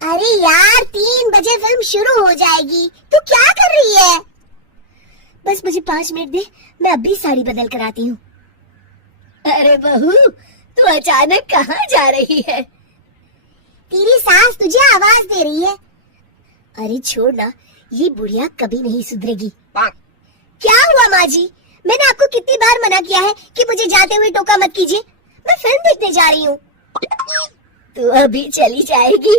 अरे यार 3 बजे फिल्म शुरू हो जाएगी, तू क्या कर रही है? बस मुझे 5 मिनट दे, मैं अभी साड़ी बदल कर आती हूँ। अरे बहू, तू अचानक कहाँ जा रही है? तेरी सास तुझे आवाज दे रही है। अरे छोड़ ना, ये बुढ़िया कभी नहीं सुधरेगी। क्या हुआ माँ जी? मैंने आपको कितनी बार मना किया है कि मुझे जाते हुए टोका मत कीजिए। मैं फिल्म देखने जा रही हूँ। तू अभी चली जाएगी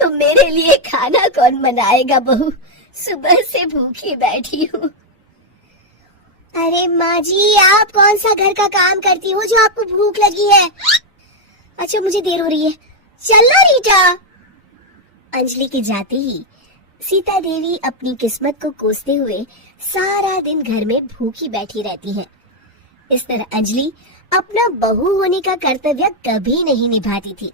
तो मेरे लिए खाना कौन बनाएगा बहू? सुबह से भूखी बैठी हूँ। अरे माँ जी, आप कौन सा घर का काम करती हो जो आपको भूख लगी है? अच्छा, मुझे देर हो रही है। चलो रीटा। अंजलि के जाते ही सीता देवी अपनी किस्मत को कोसते हुए सारा दिन घर में भूखी बैठी रहती है। इस तरह अंजलि अपना बहू होने का कर्तव्य कभी नहीं निभाती थी।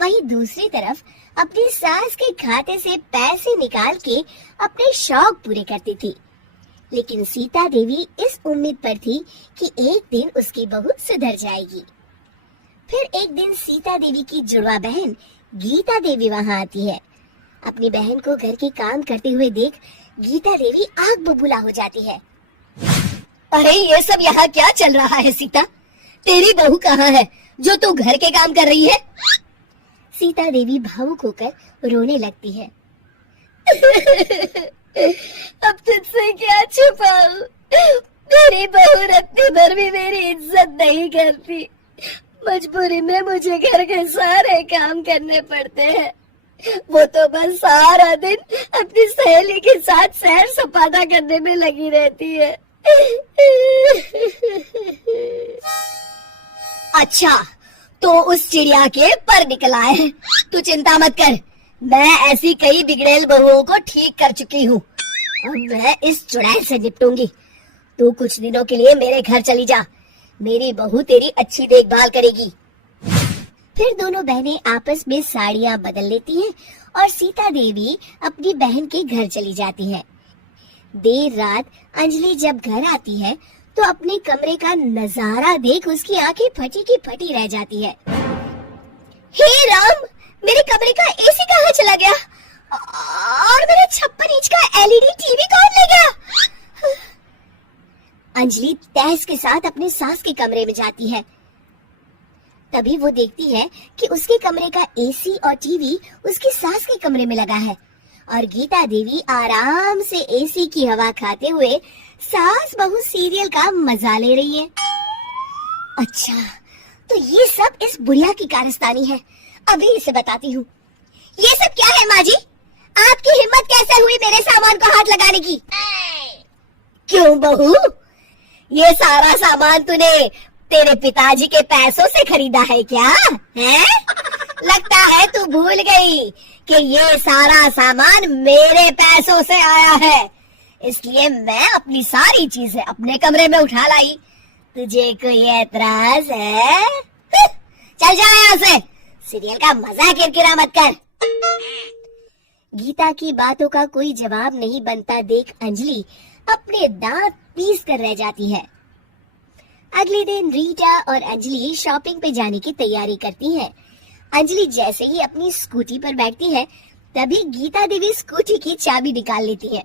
वहीं दूसरी तरफ अपनी सास के खाते से पैसे निकाल के अपने शौक पूरे करती थी। लेकिन सीता देवी इस उम्मीद पर थी कि एक दिन उसकी बहू सुधर जाएगी। फिर एक दिन सीता देवी की जुड़वा बहन गीता देवी वहां आती है। अपनी बहन को घर के काम करते हुए देख गीता देवी आग बबूला हो जाती है। अरे ये सब यहाँ क्या चल रहा है सीता? तेरी बहू कहाँ है जो तू घर के काम कर रही है? सीता देवी भावुक होकर रोने लगती है। अब तुझसे क्या छुपाऊं? मेरी बहू रत्ती भर भी मेरी इज्जत नहीं करती। मजबूरी में मुझे घर के सारे काम करने पड़ते हैं। वो तो बस सारा दिन अपनी सहेली के साथ सैर सपाटा करने में लगी रहती है। अच्छा, तो उस चिड़िया के पर निकल आए हैं। तू चिंता मत कर, मैं ऐसी कई बिगड़ेल बहुओं को ठीक कर चुकी हूँ। अब मैं इस चुड़ैल से निपटूंगी। तू कुछ दिनों के लिए मेरे घर चली जा, मेरी बहू तेरी अच्छी देखभाल करेगी। फिर दोनों बहनें आपस में साड़ियाँ बदल लेती हैं और सीता देवी अपनी बहन के घर चली जाती है। देर रात अंजलि जब घर आती है तो अपने कमरे का नजारा देख उसकी आंखें फटी की फटी रह जाती है। हे राम, मेरे कमरे का एसी कहाँ चला गया? और मेरा 56 इंच का एलईडी टीवी कौन ले गया? अंजलि तहस के साथ अपने सास के कमरे में जाती है। तभी वो देखती है कि उसके कमरे का एसी और टीवी उसकी सास के कमरे में लगा है और गीता देवी आराम से एसी की हवा खाते हुए सास बहू सीरियल का मजा ले रही है। अच्छा, तो ये सब इस बुढ़िया की कारस्तानी है। अभी इसे बताती हूँ। ये सब क्या है माँ जी? आपकी हिम्मत कैसे हुई मेरे सामान को हाथ लगाने की? क्यों बहू, ये सारा सामान तूने तेरे पिताजी के पैसों से खरीदा है क्या? हैं? लगता है तू भूल गई कि ये सारा सामान मेरे पैसों से आया है, इसलिए मैं अपनी सारी चीजें अपने कमरे में उठा लाई। तुझे कोई एतराज है? चल जा यहाँ से, सीरियल का मजा किरकिरा मत कर। गीता की बातों का कोई जवाब नहीं बनता देख अंजलि अपने दांत पीस कर रह जाती है। अगले दिन रीटा और अंजलि शॉपिंग पे जाने की तैयारी करती हैं। अंजलि जैसे ही अपनी स्कूटी पर बैठती है तभी गीता देवी स्कूटी की चाबी निकाल लेती है।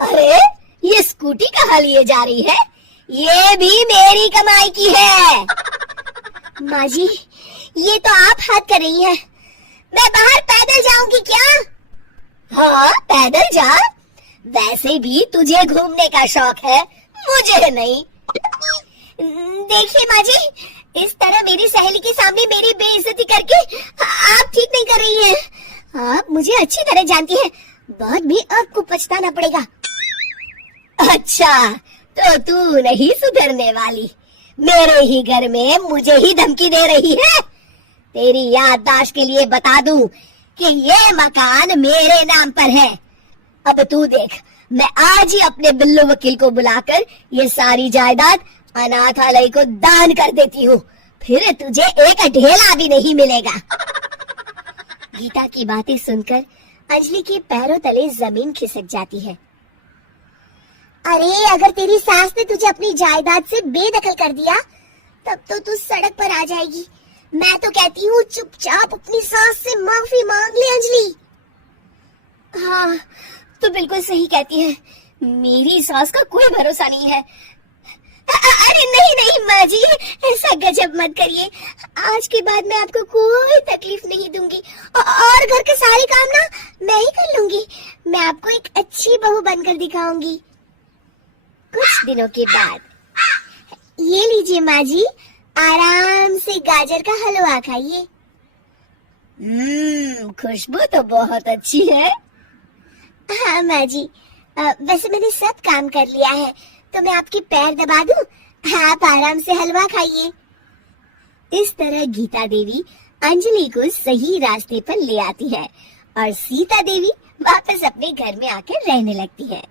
अरे ये स्कूटी कहाँ लिए जा रही है? ये भी मेरी कमाई की है। माँ जी, ये तो आप हाथ कर रही हैं। मैं बाहर पैदल जाऊंगी क्या? हाँ, पैदल जा। वैसे भी तुझे घूमने का शौक है, मुझे नहीं। देखिए माँ जी, इस तरह मेरी सहेली के सामने मेरी बेइज्जती करके आप ठीक नहीं कर रही हैं। आप मुझे अच्छी तरह जानती हैं, बाद में आपको पछताना पड़ेगा। अच्छा, तो तू नहीं सुधरने वाली, मेरे ही घर में मुझे ही धमकी दे रही है। तेरी याददाश्त के लिए बता दूं कि ये मकान मेरे नाम पर है। अब तू देख, मैं आज ही अपने बिल्लू वकील को बुलाकर ये सारी जायदाद अनाथालय को दान कर देती हूँ, फिर तुझे एक ढेला भी नहीं मिलेगा। गीता की बातें सुनकर अंजलि के पैरों तले जमीन खिसक जाती है। अरे अगर तेरी सास ने तुझे अपनी जायदाद से बेदखल कर दिया तब तो तू सड़क पर आ जाएगी। मैं तो कहती हूँ चुपचाप अपनी सास से माफी मांग ले अंजलि। हाँ, तो बिल्कुल सही कहती है, मेरी सास का कोई भरोसा नहीं है। अरे नहीं नहीं माँ जी, ऐसा गजब मत करिए। आज के बाद मैं आपको कोई तकलीफ नहीं दूंगी और घर के सारे काम ना मैं ही कर लूंगी। मैं आपको एक अच्छी बहू बनकर दिखाऊंगी। कुछ दिनों के बाद ये लीजिए माँ जी, आराम से गाजर का हलवा खाइए। खुशबू तो बहुत अच्छी है। हाँ माँ जी, वैसे मैंने सब काम कर लिया है, तो मैं आपके पैर दबा दूं? आप आराम से हलवा खाइए। इस तरह गीता देवी अंजलि को सही रास्ते पर ले आती है और सीता देवी वापस अपने घर में आकर रहने लगती है।